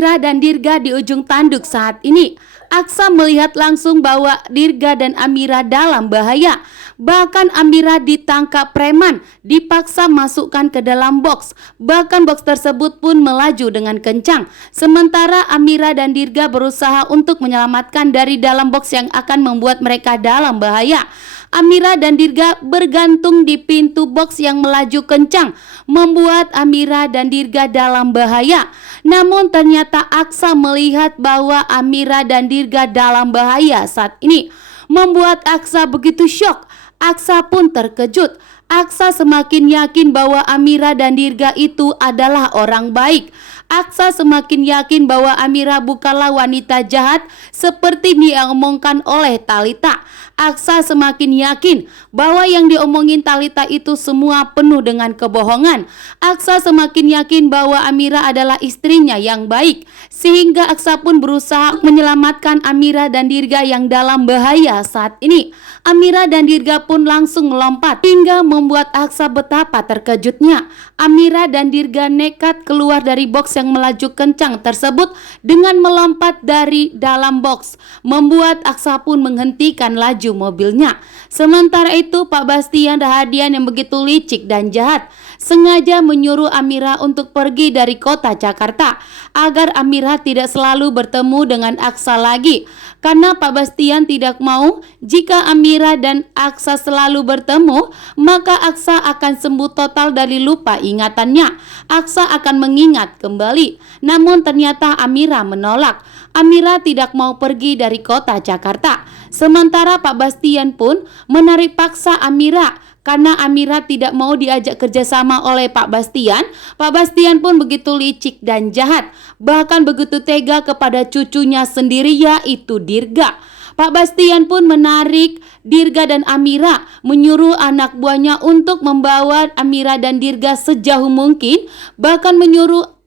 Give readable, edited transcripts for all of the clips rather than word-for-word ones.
Amira dan Dirga di ujung tanduk saat ini. Aksa melihat langsung bahwa Dirga dan Amira dalam bahaya. Bahkan Amira ditangkap preman, dipaksa masukkan ke dalam box. Bahkan box tersebut pun melaju dengan kencang. Sementara Amira dan Dirga berusaha untuk menyelamatkan dari dalam box yang akan membuat mereka dalam bahaya. Amira dan Dirga bergantung di pintu box yang melaju kencang, membuat Amira dan Dirga dalam bahaya. Namun ternyata Aksa melihat bahwa Amira dan Dirga dalam bahaya saat ini, membuat Aksa begitu syok. Aksa pun terkejut. Aksa semakin yakin bahwa Amira dan Dirga itu adalah orang baik. Aksa semakin yakin bahwa Amira bukanlah wanita jahat seperti diomongkan oleh Talita. Aksa semakin yakin bahwa yang diomongin Talita itu semua penuh dengan kebohongan. Aksa semakin yakin bahwa Amira adalah istrinya yang baik. Sehingga Aksa pun berusaha menyelamatkan Amira dan Dirga yang dalam bahaya saat ini. Amira dan Dirga pun langsung melompat hingga membuat Aksa betapa terkejutnya. Amira dan Dirga nekat keluar dari box yang melaju kencang tersebut dengan melompat dari dalam box, membuat Aksa pun menghentikan laju mobilnya. Sementara itu Pak Bastian Rahadian yang begitu licik dan jahat sengaja menyuruh Amira untuk pergi dari kota Jakarta agar Amira tidak selalu bertemu dengan Aksa lagi. Karena Pak Bastian tidak mau jika Amira dan Aksa selalu bertemu, maka Aksa akan sembuh total dari lupa ingatannya. Aksa akan mengingat kembali. Namun ternyata Amira menolak. Amira tidak mau pergi dari kota Jakarta. Sementara Pak Bastian pun menarik paksa Amira. Karena Amira tidak mau diajak kerjasama oleh Pak Bastian, Pak Bastian pun begitu licik dan jahat, bahkan begitu tega kepada cucunya sendiri yaitu Dirga. Pak Bastian pun menarik Dirga dan Amira, menyuruh anak buahnya untuk membawa Amira dan Dirga sejauh mungkin, bahkan menyuruh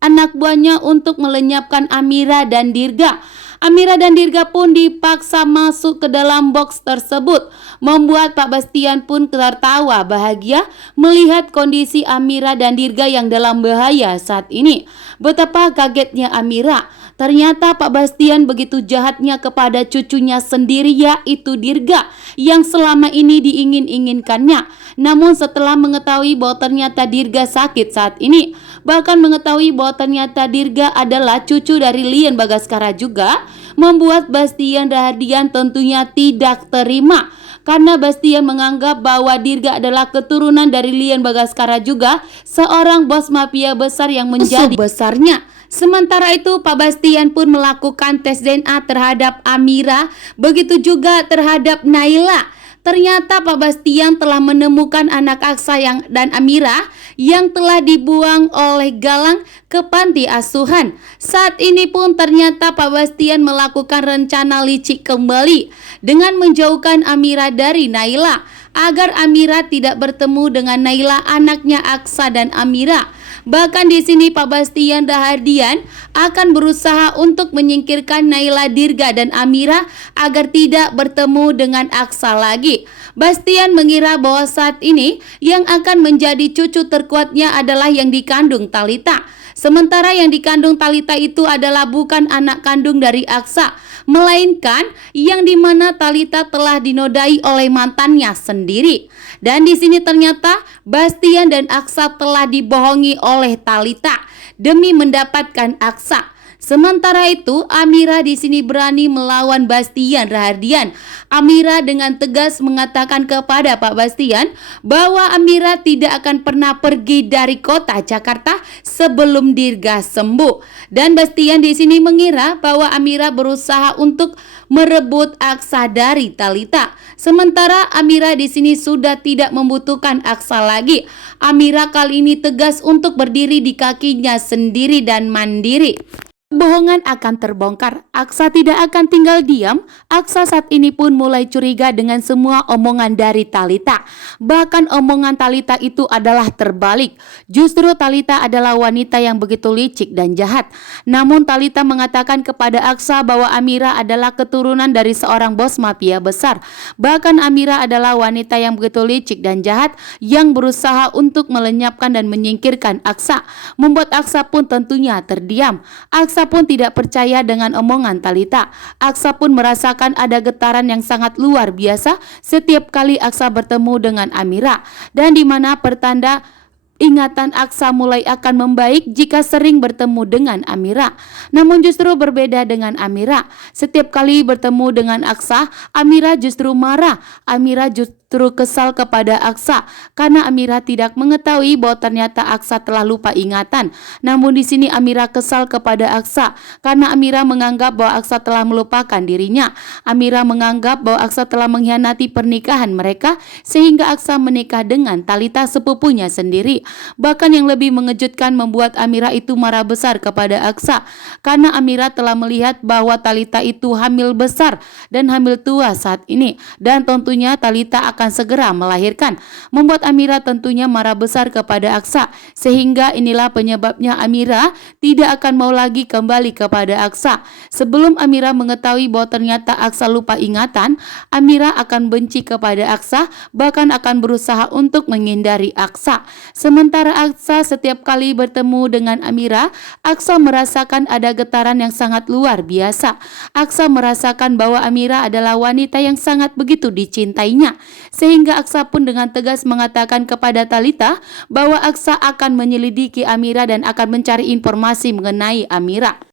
anak buahnya untuk melenyapkan Amira dan Dirga. Amira dan Dirga pun dipaksa masuk ke dalam box tersebut, membuat Pak Bastian pun tertawa bahagia melihat kondisi Amira dan Dirga yang dalam bahaya saat ini. Betapa kagetnya Amira. Ternyata Pak Bastian begitu jahatnya kepada cucunya sendiri yaitu Dirga yang selama ini diingin-inginkannya. Namun setelah mengetahui bahwa ternyata Dirga sakit saat ini, bahkan mengetahui bahwa ternyata Dirga adalah cucu dari Lian Bagaskara juga, membuat Bastian Rahadian tentunya tidak terima. Karena Bastian menganggap bahwa Dirga adalah keturunan dari Lian Bagaskara juga, seorang bos mafia besar yang menjadi besarnya. Sementara itu Pak Bastian pun melakukan tes DNA terhadap Amira, begitu juga terhadap Naila. Ternyata Pak Bastian telah menemukan anak Aksa dan Amira yang telah dibuang oleh Galang ke panti asuhan. Saat ini pun ternyata Pak Bastian melakukan rencana licik kembali dengan menjauhkan Amira dari Naila agar Amira tidak bertemu dengan Naila, anaknya Aksa dan Amira. Bahkan di sini Pak Bastian Rahadian akan berusaha untuk menyingkirkan Naila, Dirga dan Amira agar tidak bertemu dengan Aksa lagi. Bastian mengira bahwa saat ini yang akan menjadi cucu terkuatnya adalah yang dikandung Talita. Sementara yang dikandung Talita itu adalah bukan anak kandung dari Aksa, melainkan yang dimana Talita telah dinodai oleh mantannya sendiri. Dan di sini ternyata Bastian dan Aksa telah dibohongi oleh Talita demi mendapatkan Aksa. Sementara itu Amira di sini berani melawan Bastian Rahadian. Amira dengan tegas mengatakan kepada Pak Bastian bahwa Amira tidak akan pernah pergi dari kota Jakarta sebelum Dirga sembuh. Dan Bastian di sini mengira bahwa Amira berusaha untuk merebut Aksa dari Talita. Sementara Amira di sini sudah tidak membutuhkan Aksa lagi. Amira kali ini tegas untuk berdiri di kakinya sendiri dan mandiri. kebohongan akan terbongkar. Aksa tidak akan tinggal diam. Aksa saat ini pun mulai curiga dengan semua omongan dari Thalita. Bahkan omongan Thalita itu adalah terbalik. Justru Thalita adalah wanita yang begitu licik dan jahat. Namun Thalita mengatakan kepada Aksa bahwa Amira adalah keturunan dari seorang bos mafia besar. Bahkan Amira adalah wanita yang begitu licik dan jahat yang berusaha untuk melenyapkan dan menyingkirkan Aksa. Membuat Aksa pun tentunya terdiam. Aksa pun tidak percaya dengan omongan Thalita. Aksa pun merasakan ada getaran yang sangat luar biasa setiap kali Aksa bertemu dengan Amira, dan di mana pertanda ingatan Aksa mulai akan membaik jika sering bertemu dengan Amira. Namun justru berbeda dengan Amira. Setiap kali bertemu dengan Aksa, Amira justru marah. Amira justru kesal kepada Aksa karena Amira tidak mengetahui bahwa ternyata Aksa telah lupa ingatan. Namun di sini Amira kesal kepada Aksa karena Amira menganggap bahwa Aksa telah melupakan dirinya. Amira menganggap bahwa Aksa telah mengkhianati pernikahan mereka sehingga Aksa menikah dengan Thalita sepupunya sendiri. Bahkan yang lebih mengejutkan membuat Amira itu marah besar kepada Aksa karena Amira telah melihat bahwa Thalita itu hamil besar dan hamil tua saat ini, dan tentunya Thalita akan segera melahirkan. Membuat Amira tentunya marah besar kepada Aksa, sehingga inilah penyebabnya Amira tidak akan mau lagi kembali kepada Aksa. Sebelum Amira mengetahui bahwa ternyata Aksa lupa ingatan, Amira akan benci kepada Aksa, bahkan akan berusaha untuk menghindari Aksa. Sementara Aksa setiap kali bertemu dengan Amira, Aksa merasakan ada getaran yang sangat luar biasa. Aksa merasakan bahwa Amira adalah wanita yang sangat begitu dicintainya, sehingga Aksa pun dengan tegas mengatakan kepada Thalita bahwa Aksa akan menyelidiki Amira dan akan mencari informasi mengenai Amira.